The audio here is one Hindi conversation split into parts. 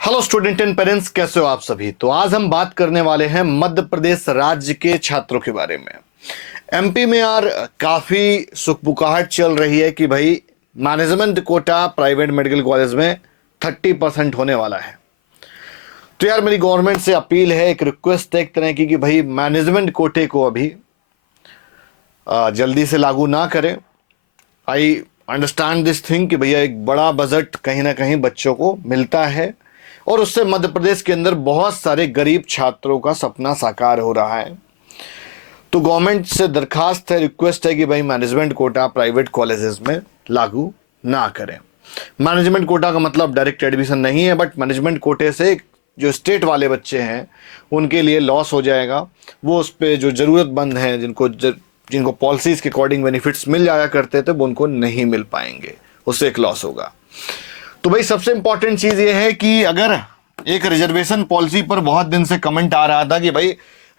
हेलो स्टूडेंट एंड पेरेंट्स, कैसे हो आप सभी। तो आज हम बात करने वाले हैं मध्य प्रदेश राज्य के छात्रों के बारे में। एमपी में यार काफ़ी सुखबुकाहट चल रही है कि भाई management quota private medical college में 30% होने वाला है। तो यार मेरी गवर्नमेंट से अपील है, एक रिक्वेस्ट है एक तरह की कि भाई मैनेजमेंट कोटे को अभी जल्दी से लागू ना करें। आई अंडरस्टैंड दिस थिंग कि भैया एक बड़ा बजट कहीं ना कहीं बच्चों को मिलता है और उससे मध्य प्रदेश के अंदर बहुत सारे गरीब छात्रों का सपना साकार हो रहा है। तो गवर्नमेंट से दरखास्त है, रिक्वेस्ट है कि भाई मैनेजमेंट कोटा प्राइवेट कॉलेजेस में लागू ना करें। मैनेजमेंट कोटा का मतलब डायरेक्ट एडमिशन नहीं है, बट मैनेजमेंट कोटे से जो स्टेट वाले बच्चे हैं उनके लिए लॉस हो जाएगा। वो उस पर जो ज़रूरतमंद हैं जिनको पॉलिसीज़ के अकॉर्डिंग बेनिफिट्स मिल जाया करते थे वो उनको नहीं मिल पाएंगे, उससे एक लॉस होगा। तो भाई सबसे इंपॉर्टेंट चीज़ ये है कि अगर एक रिजर्वेशन पॉलिसी पर बहुत दिन से कमेंट आ रहा था कि भाई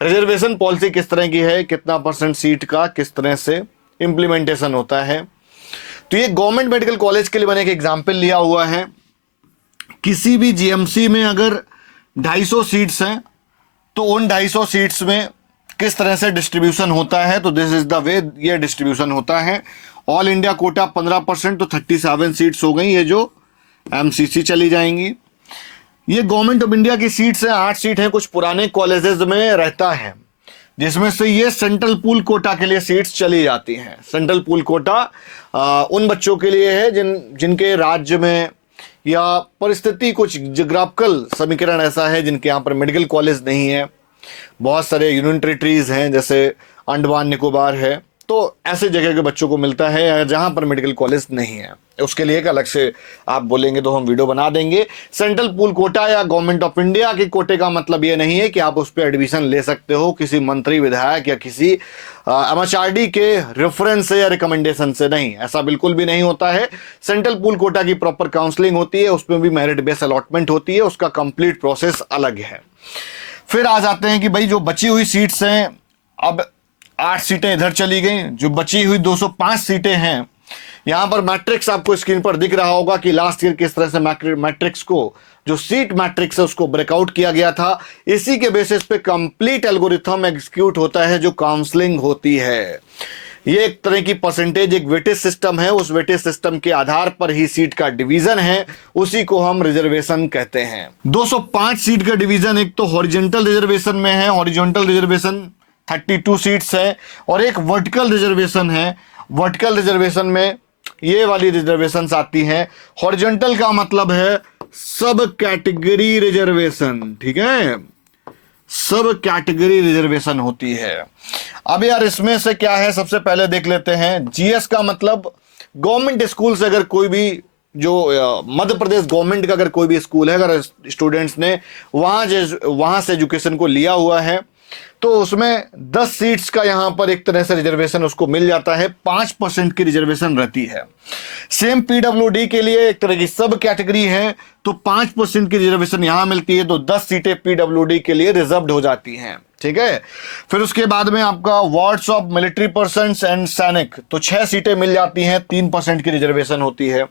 रिजर्वेशन पॉलिसी किस तरह की है, कितना % सीट का किस तरह से इम्प्लीमेंटेशन होता है। तो ये गवर्नमेंट मेडिकल कॉलेज के लिए मैंने एक एग्जाम्पल लिया हुआ है। किसी भी जीएमसी में अगर 250 सीट्स हैं तो उन 250 सीट्स में किस तरह से डिस्ट्रीब्यूशन होता है, तो दिस इज द वे ये डिस्ट्रीब्यूशन होता है। ऑल इंडिया कोटा 15%, तो 37 सीट्स हो गई, ये जो एमसीसी चली जाएंगी। ये गवर्नमेंट ऑफ इंडिया की सीट्स हैं, 8 सीट हैं कुछ पुराने कॉलेजेस में रहता है, जिसमें से ये सेंट्रल पूल कोटा के लिए सीट्स चली जाती हैं। सेंट्रल पूल कोटा उन बच्चों के लिए है जिनके राज्य में या परिस्थिति कुछ जोग्राफिकल समीकरण ऐसा है जिनके यहाँ पर मेडिकल कॉलेज नहीं है। बहुत सारे यूनियन टेरिटरीज हैं, जैसे अंडमान निकोबार है, तो ऐसे जगह के बच्चों को मिलता है जहां पर मेडिकल कॉलेज नहीं है। उसके लिए एक अलग से आप बोलेंगे तो हम वीडियो बना देंगे। सेंट्रल पूल कोटा या गवर्नमेंट ऑफ इंडिया के कोटे का मतलब ये नहीं है कि आप उस पर एडमिशन ले सकते हो किसी मंत्री विधायक या किसी एमएचआरडी के रेफरेंस से या रिकमेंडेशन से। नहीं, ऐसा बिल्कुल भी नहीं होता है। सेंट्रल पूल कोटा की प्रॉपर काउंसलिंग होती है, उसमें भी मेरिट बेस्ड अलॉटमेंट होती है, उसका कंप्लीट प्रोसेस अलग है। फिर आ जाते हैं कि भाई जो बची हुई सीट्स हैं, अब 8 सीटें इधर चली गई, जो बची हुई 205 सीटें हैं। यहां पर मैट्रिक्स आपको स्क्रीन पर दिख रहा होगा कि लास्ट ईयर किस तरह से मैट्रिक्स को, जो सीट मैट्रिक्स है उसको ब्रेकआउट किया गया था। इसी के बेसिस पे कंप्लीट एल्गोरिथम एग्जीक्यूट होता है जो काउंसलिंग होती है। ये एक तरह की परसेंटेज, एक वेटेज सिस्टम है, उस वेटेज सिस्टम के आधार पर ही सीट का डिवीजन है, उसी को हम रिजर्वेशन कहते हैं। 205 सीट का डिवीजन एक तो हॉरिजॉन्टल रिजर्वेशन में है, हॉरिजॉन्टल रिजर्वेशन 32 सीट्स है, और एक वर्टिकल रिजर्वेशन है। वर्टिकल रिजर्वेशन में ये वाली रिजर्वेशन आती हैं। हॉरिजॉन्टल का मतलब है सब कैटेगरी रिजर्वेशन, ठीक है, सब कैटेगरी रिजर्वेशन होती है। अब यार इसमें से क्या है, सबसे पहले देख लेते हैं। जीएस का मतलब गवर्नमेंट स्कूल से अगर कोई भी, जो मध्य प्रदेश गवर्नमेंट का अगर कोई भी स्कूल है, अगर स्टूडेंट्स ने वहां से एजुकेशन को लिया हुआ है, तो उसमें 10 सीट्स का यहां पर एक तरह से रिजर्वेशन उसको मिल जाता है, 5% की रिजर्वेशन रहती है। सेम पीडब्ल्यूडी के लिए एक तरह की सब कैटेगरी है, तो 5% की रिजर्वेशन यहां मिलती है, तो 10 सीटें पीडब्ल्यूडी के लिए रिजर्व्ड हो जाती हैं, ठीक है। फिर उसके बाद में आपका wards of military persons and सैनिक, तो 6 सीटें मिल जाती हैं, 3% की रिजर्वेशन होती है।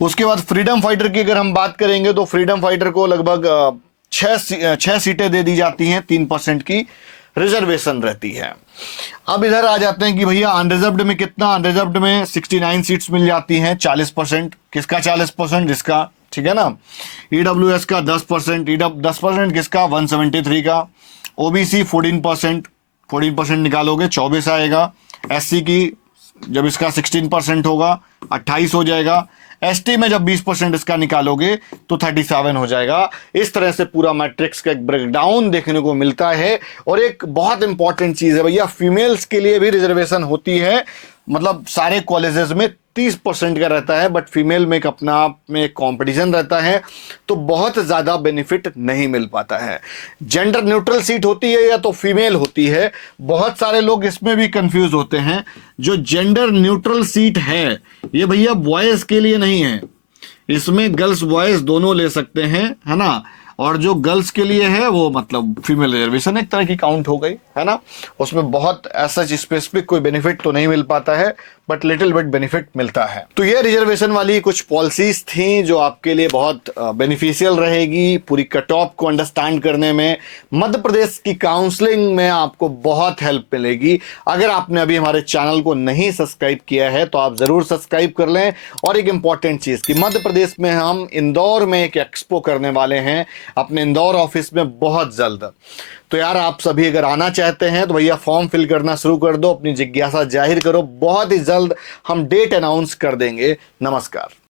उसके बाद फ्रीडम फाइटर की अगर हम बात करेंगे तो फ्रीडम फाइटर को लगभग 6 सीटें दे दी जाती हैं, 3% की रिजर्वेशन रहती है। अब इधर आ जाते हैं कि भैया अनरिजर्व्ड में कितना, अनरिजर्व्ड में 69 सीट्स मिल जाती हैं, 40%। किसका 40%? जिसका, ठीक है ना। ईडब्ल्यूएस का 10%, 10% किसका? 173 का। ओबीसी 14% निकालोगे 24 आएगा। एससी की जब इसका 16% होगा 28 हो जाएगा। एसटी में जब 20% इसका निकालोगे तो 37 हो जाएगा। इस तरह से पूरा मैट्रिक्स का एक ब्रेकडाउन देखने को मिलता है। और एक बहुत इंपॉर्टेंट चीज है भैया, फीमेल्स के लिए भी रिजर्वेशन होती है। मतलब सारे कॉलेजेस में 30% का रहता है, बट फीमेल में एक अपना आप में एक कॉम्पिटिशन रहता है, तो बहुत ज़्यादा बेनिफिट नहीं मिल पाता है। जेंडर न्यूट्रल सीट होती है या तो फीमेल होती है, बहुत सारे लोग इसमें भी कंफ्यूज होते हैं। जो जेंडर न्यूट्रल सीट है ये भैया बॉयज़ के लिए नहीं है, इसमें गर्ल्स बॉयज़ दोनों ले सकते हैं, है ना। और जो गर्ल्स के लिए है वो मतलब फीमेल रिजर्वेशन एक तरह की काउंट हो गई, है ना। उसमें बहुत ऐसा स्पेसिफिक कोई बेनिफिट तो नहीं मिल पाता है, बट लिटिल बिट बेनिफिट मिलता है। तो ये रिजर्वेशन वाली कुछ पॉलिसीज थी जो आपके लिए बहुत बेनिफिशियल रहेगी पूरी कट ऑफ को अंडरस्टैंड करने में। मध्य प्रदेश की काउंसलिंग में आपको बहुत हेल्प मिलेगी। अगर आपने अभी हमारे चैनल को नहीं सब्सक्राइब किया है तो आप जरूर सब्सक्राइब कर लें। और एक इंपॉर्टेंट चीज कि मध्य प्रदेश में हम इंदौर में एक एक्सपो करने वाले हैं अपने इंदौर ऑफिस में बहुत जल्द। तो यार आप सभी अगर आना चाहते हैं तो भैया फॉर्म फिल करना शुरू कर दो, अपनी जिज्ञासा जाहिर करो। बहुत ही जल्द हम डेट अनाउंस कर देंगे। नमस्कार।